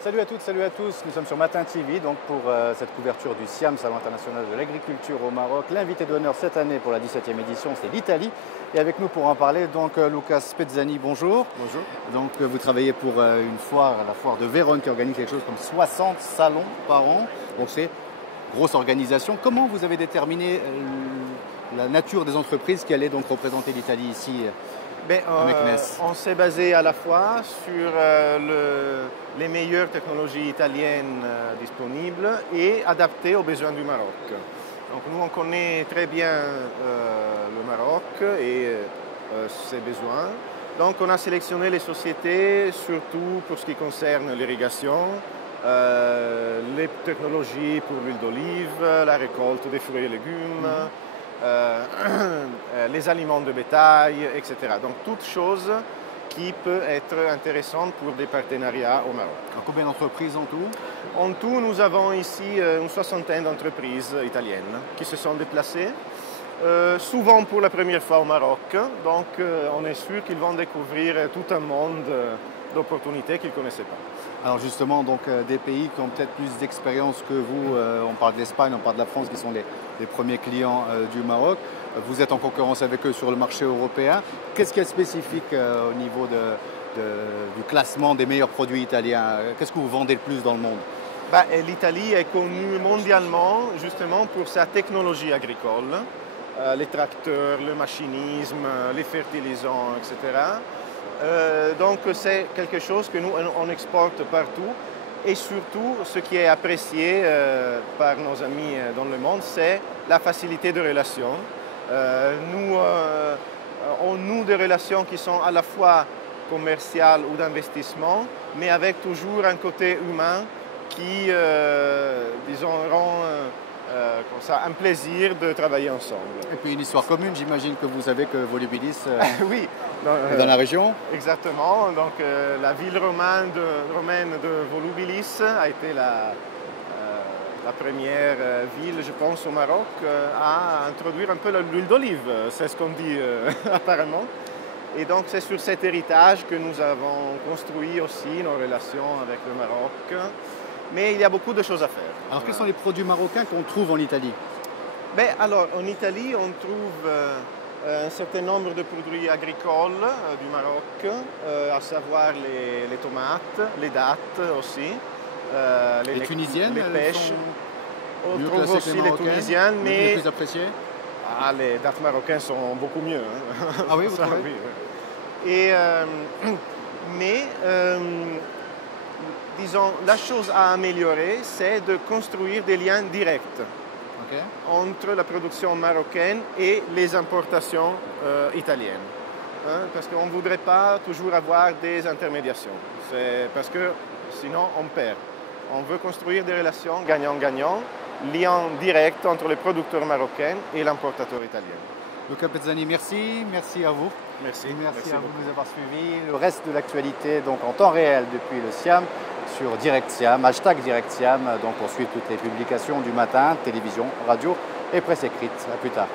Salut à toutes, salut à tous. Nous sommes sur Matin TV donc pour cette couverture du SIAM, Salon international de l'agriculture au Maroc. L'invité d'honneur cette année pour la 17e édition, c'est l'Italie. Et avec nous pour en parler, donc Luca Spezzani, bonjour. Bonjour. Donc vous travaillez pour une foire, la foire de Vérone, qui organise quelque chose comme 60 salons par an. Donc c'est grosse organisation. Comment vous avez déterminé la nature des entreprises qui allaient donc représenter l'Italie ici à Meknes? On s'est basé à la fois sur les meilleures technologies italiennes disponibles et adaptées aux besoins du Maroc. Donc nous, on connaît très bien le Maroc et ses besoins. Donc on a sélectionné les sociétés, surtout pour ce qui concerne l'irrigation, les technologies pour l'huile d'olive, la récolte des fruits et légumes, les aliments de bétail, etc. Donc toutes choses qui peuvent être intéressantes pour des partenariats au Maroc. Alors, combien d'entreprises en tout? En tout, nous avons ici une soixantaine d'entreprises italiennes qui se sont déplacées, souvent pour la première fois au Maroc. Donc on est sûr qu'ils vont découvrir tout un monde d'opportunités qu'ils ne connaissaient pas. Alors justement, donc, des pays qui ont peut-être plus d'expérience que vous, on parle de l'Espagne, on parle de la France qui sont les premiers clients du Maroc. Vous êtes en concurrence avec eux sur le marché européen. Qu'est-ce qui est spécifique au niveau du classement des meilleurs produits italiens? Qu'est-ce que vous vendez le plus dans le monde? L'Italie est connue mondialement justement pour sa technologie agricole, les tracteurs, le machinisme, les fertilisants, etc. Donc c'est quelque chose que nous on exporte partout et surtout ce qui est apprécié par nos amis dans le monde, c'est la facilité de relation. Nous on noue des relations qui sont à la fois commerciales ou d'investissement, mais avec toujours un côté humain qui, disons, rend comme ça, un plaisir de travailler ensemble. Et puis une histoire commune, j'imagine que vous savez que Volubilis oui, est dans la région. Exactement. Donc la ville romaine de Volubilis a été la première ville, je pense, au Maroc à introduire un peu l'huile d'olive. C'est ce qu'on dit apparemment. Et donc c'est sur cet héritage que nous avons construit aussi nos relations avec le Maroc. Mais il y a beaucoup de choses à faire. Alors quels sont les produits marocains qu'on trouve en Italie? Alors en Italie, on trouve un certain nombre de produits agricoles du Maroc, à savoir les tomates, les dattes aussi. Les tunisiennes, les pêches. On mieux trouve aussi les tunisiennes, mais les plus appréciées. Les dattes marocaines sont beaucoup mieux. Hein. Ah oui, vous trouvez? Oui. Et, mais disons, la chose à améliorer, c'est de construire des liens directs entre la production marocaine et les importations italiennes. Hein, parce qu'on ne voudrait pas toujours avoir des intermédiations. C'est parce que sinon on perd. On veut construire des relations gagnant-gagnant, lien direct entre les producteurs marocains et l'importateur italien. Luca Spezzani, merci. Merci à vous. Merci. Et merci à vous beaucoup. de nous avoir suivis. Le reste de l'actualité, donc en temps réel depuis le SIAM, sur Direct Siam, hashtag Direct Siam, donc pour suivre toutes les publications du matin, télévision, radio et presse écrite. À plus tard.